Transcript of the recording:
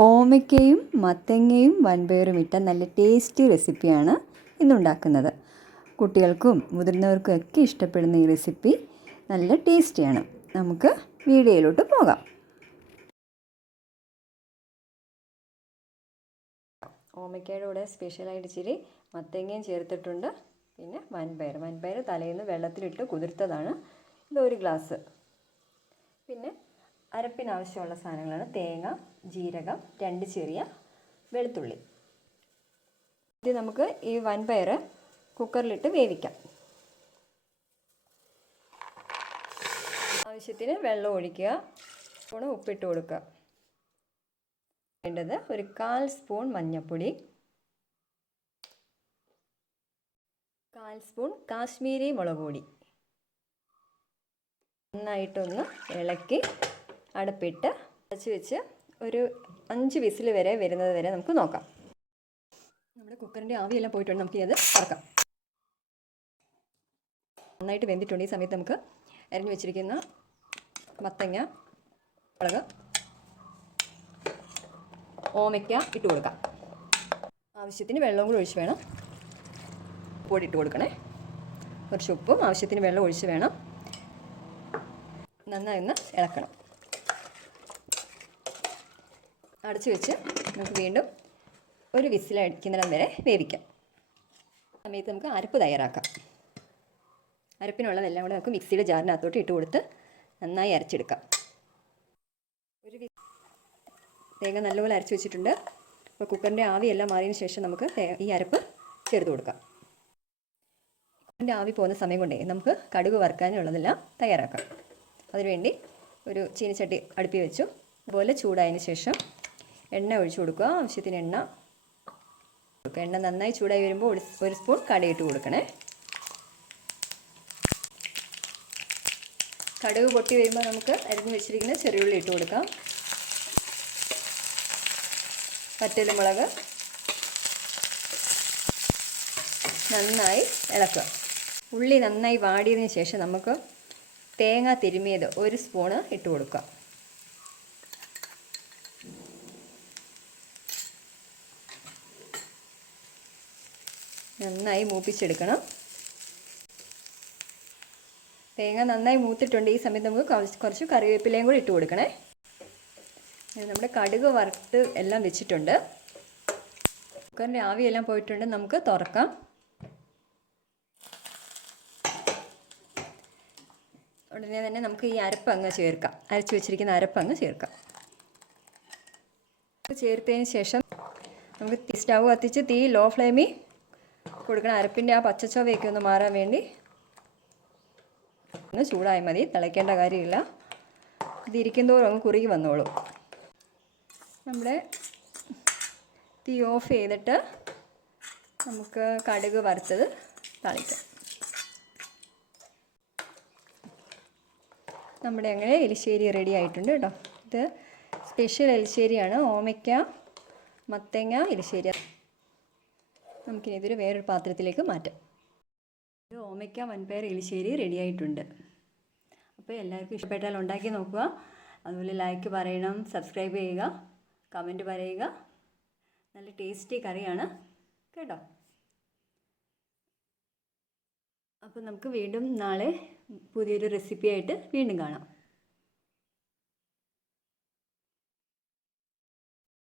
ഓമയ്ക്കയും മത്തങ്ങയും വൻപയറും ഇട്ട നല്ല ടേസ്റ്റി റെസിപ്പിയാണ് ഇന്നുണ്ടാക്കുന്നത്. കുട്ടികൾക്കും മുതിർന്നവർക്കും ഒക്കെ ഇഷ്ടപ്പെടുന്ന ഈ റെസിപ്പി നല്ല ടേസ്റ്റിയാണ്. നമുക്ക് വീഡിയോയിലോട്ട് പോകാം. ഓമയ്ക്കയുടെ കൂടെ സ്പെഷ്യലായിട്ട് ഇച്ചിരി മത്തങ്ങയും ചേർത്തിട്ടുണ്ട്. പിന്നെ വൻപയർ. വൻപയർ തലേന്ന് വെള്ളത്തിലിട്ട് കുതിർത്തതാണ്. ഇത് ഒരു ഗ്ലാസ്. പിന്നെ അരപ്പിനാവശ്യമുള്ള സാധനങ്ങളാണ്. തേങ്ങ ജീരകം രണ്ട് ചെറിയ വെളുത്തുള്ളി. ഇത് നമുക്ക് ഈ വൻപയർ കുക്കറിലിട്ട് വേവിക്കാം. ആവശ്യത്തിന് വെള്ളം ഒഴിക്കുക. സ്പൂണ് ഉപ്പിട്ട് കൊടുക്കുക. വേണ്ടത് ഒരു കാൽ സ്പൂൺ മഞ്ഞൾപ്പൊടി. കാൽ സ്പൂൺ കാശ്മീരി മുളക് പൊടി. നന്നായിട്ടൊന്ന് ഇളക്കി അടുപ്പിട്ട് അടച്ച് വെച്ച് ഒരു അഞ്ച് വിസിൽ വരെ വരുന്നത് വരെ നമുക്ക് നോക്കാം. നമ്മുടെ കുക്കറിന്റെ ആവിയെല്ലാം പോയിട്ടുണ്ട് നമുക്ക് ഇത് തുറക്കാം നന്നായിട്ട് വെന്തിട്ടുണ്ട് ഈ സമയത്ത് നമുക്ക് അരിഞ്ഞു വെച്ചിരിക്കുന്ന മത്തങ്ങ മുളക് ഓമയ്ക്ക ഇട്ട് കൊടുക്കാം. ആവശ്യത്തിന് വെള്ളവും കൂടി ഒഴിച്ച് വേണം. പൊടി ഇട്ട് കൊടുക്കണേ. കുറച്ച് ഉപ്പും ആവശ്യത്തിന് വെള്ളം ഒഴിച്ച് വേണം. നന്നായി ഒന്ന് ഇളക്കണം. അടച്ചു വെച്ച് നമുക്ക് വീണ്ടും ഒരു വിസിലടിക്കുന്നിടം വരെ വേവിക്കാം. സമയത്ത് നമുക്ക് അരപ്പ് തയ്യാറാക്കാം. അരപ്പിനുള്ളതെല്ലാം കൂടെ നമുക്ക് മിക്സിയുടെ ജാറിനകത്തോട്ട് ഇട്ട് കൊടുത്ത് നന്നായി അരച്ചെടുക്കാം. ഒരു തേങ്ങ നല്ലപോലെ അരച്ച് വെച്ചിട്ടുണ്ട്. അപ്പോൾ കുക്കറിന്റെ ആവിയെല്ലാം മാറിയതിന് ശേഷം നമുക്ക് ഈ അരപ്പ് ചേർത്ത് കൊടുക്കാം. കുക്കറിന്റെ ആവി പോകുന്ന സമയം കൊണ്ടേ നമുക്ക് കടുക് വറുക്കാനുള്ളതെല്ലാം തയ്യാറാക്കാം. അതിനുവേണ്ടി ഒരു ചീനിച്ചട്ടി അടുപ്പി വെച്ചു. അതുപോലെ ചൂടായതിന് ശേഷം എണ്ണ ഒഴിച്ചു കൊടുക്കുക. ആവശ്യത്തിന് എണ്ണ കൊടുക്കുക. എണ്ണ നന്നായി ചൂടായി വരുമ്പോൾ ഒരു സ്പൂൺ കടയിട്ട് കൊടുക്കണേ. കടുക് പൊട്ടി വരുമ്പോൾ നമുക്ക് അരിഞ്ഞ് വെച്ചിരിക്കുന്ന ചെറിയുള്ളി ഇട്ട് കൊടുക്കാം. പറ്റലുമുളക് നന്നായി ഇളക്കുക. ഉള്ളി നന്നായി വാടിയതിന് ശേഷം നമുക്ക് തേങ്ങ തിരുമിയത് ഒരു സ്പൂണ് ഇട്ട് കൊടുക്കുക നന്നായി മൂപ്പിച്ചെടുക്കണം. തേങ്ങ നന്നായി മൂത്തിട്ടുണ്ട്. ഈ സമയത്ത് നമുക്ക് കുറച്ച് കറിവേപ്പിലയും കൂടി ഇട്ട് കൊടുക്കണേ. നമ്മുടെ കടുക് വറുത്ത് എല്ലാം വെച്ചിട്ടുണ്ട്. കുക്കറിന്റെ ആവിയെല്ലാം പോയിട്ടുണ്ട്. നമുക്ക് തുറക്കാം. ഉടനെ തന്നെ നമുക്ക് ഈ അരപ്പ് അങ്ങ് ചേർക്കാം. അരച്ച് വെച്ചിരിക്കുന്ന അരപ്പ് അങ്ങ് ചേർക്കാം. ചേർത്തതിന് ശേഷം നമുക്ക് സ്റ്റവ് കത്തിച്ച് തീ ലോ ഫ്ലെയിമിൽ കൊടുക്കണം അരപ്പിന്റെ ആ പച്ചച്ചവയൊക്കെ ഒന്ന് മാറാൻ വേണ്ടി ഒന്ന് ചൂടായാൽ മതി തിളയ്ക്കേണ്ട കാര്യമില്ല. ഇത് ഇരിക്കുന്തോറും അങ്ങ് കുറുകി വന്നോളും. നമ്മുടെ തീ ഓഫ് ചെയ്തിട്ട് നമുക്ക് കടുക് വറുത്തത് തളിക്കാം. നമ്മുടെ അങ്ങനെ എലിശ്ശേരി റെഡി ആയിട്ടുണ്ട് കേട്ടോ. ഇത് സ്പെഷ്യൽ എലിശ്ശേരിയാണ്. ഓമയ്ക്ക മത്തങ്ങ എലിശ്ശേരി. നമുക്കിനി ഇതൊരു വേറൊരു പാത്രത്തിലേക്ക് മാറ്റാം. ഒരു ഓമയ്ക്ക വൻപയർ എലിശ്ശേരി റെഡി ആയിട്ടുണ്ട്. അപ്പോൾ എല്ലാവർക്കും ഇഷ്ടപ്പെട്ടാൽ ഉണ്ടാക്കി നോക്കുക. അതുപോലെ ലൈക്ക് പറയണം സബ്സ്ക്രൈബ് ചെയ്യുക കമന്റ് പറയുക. നല്ല ടേസ്റ്റി കറിയാണ് കേട്ടോ. അപ്പോൾ നമുക്ക് വീണ്ടും നാളെ പുതിയൊരു റെസിപ്പിയായിട്ട് വീണ്ടും കാണാം.